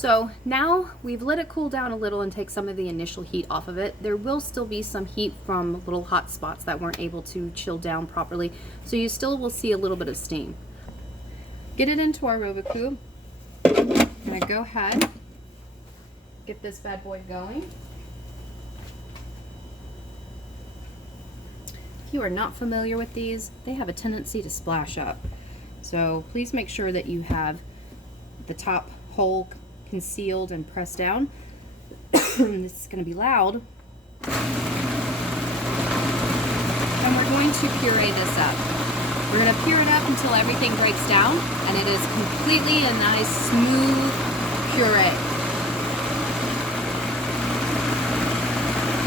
So now we've let it cool down a little and take some of the initial heat off of it. There will still be some heat from little hot spots that weren't able to chill down properly, so you still will see a little bit of steam. Get it into our Robocoup. I'm gonna go ahead, get this bad boy going. If you are not familiar with these, they have a tendency to splash up. So please make sure that you have the top hole concealed and pressed down. This is going to be loud. And we're going to puree this up. We're going to puree it up until everything breaks down and it is completely a nice smooth puree.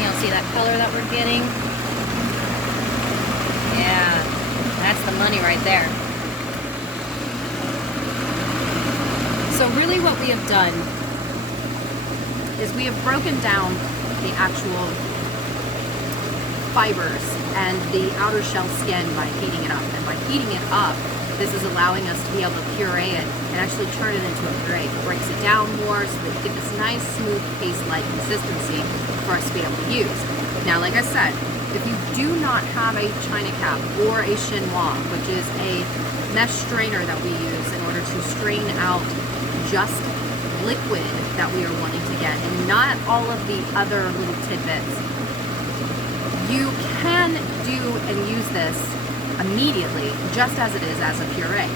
You see that color that we're getting? Yeah, that's the money right there. So really what we have done is we have broken down the actual fibers and the outer shell skin by heating it up. And by heating it up, this is allowing us to be able to puree it and actually turn it into a puree. It breaks it down more so that you get this nice smooth paste-like consistency for us to be able to use. Now, like I said, if you do not have a china cap or a chinois, which is a mesh strainer that we use in order to strain out just liquid that we are wanting to get and not all of the other little tidbits, you can do and use this immediately just as it is as a puree.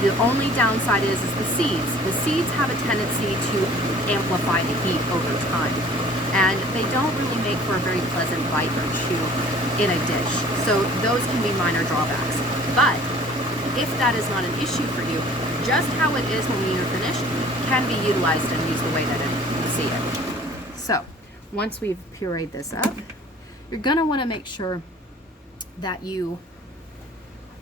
The only downside is the seeds. The seeds have a tendency to amplify the heat over time, and they don't really make for a very pleasant bite or chew in a dish. So those can be minor drawbacks. But if that is not an issue for you, just how it is when you're finished can be utilized and used the way that you see it. So once we've pureed this up, you're gonna wanna make sure that you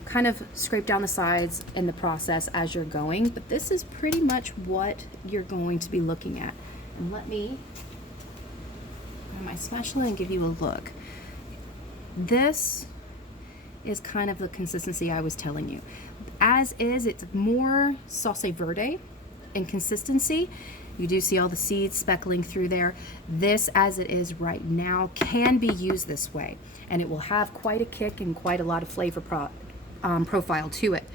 kind of scrape down the sides in the process as you're going, but this is pretty much what you're going to be looking at. And let me grab my spatula and give you a look. This is kind of the consistency I was telling you. As is, it's more sauce verde in consistency. You do see all the seeds speckling through there. This, as it is right now, can be used this way, and it will have quite a kick and quite a lot of flavor profile to it.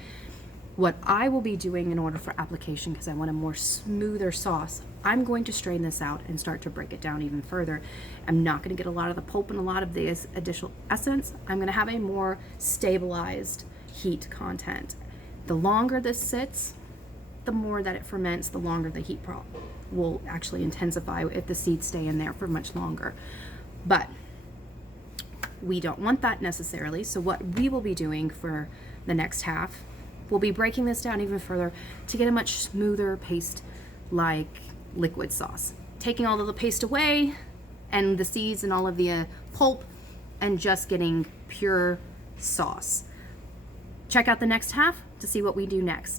What I will be doing in order for application, because I want a more smoother sauce, I'm going to strain this out and start to break it down even further. I'm not going to get a lot of the pulp and a lot of the additional essence. I'm going to have a more stabilized heat content. The longer this sits, the more that it ferments, the longer the heat will actually intensify if the seeds stay in there for much longer. But we don't want that necessarily, so what we will be doing for the next half, we'll be breaking this down even further to get a much smoother paste-like liquid sauce. Taking all of the paste away and the seeds and all of the pulp and just getting pure sauce. Check out the next half to see what we do next.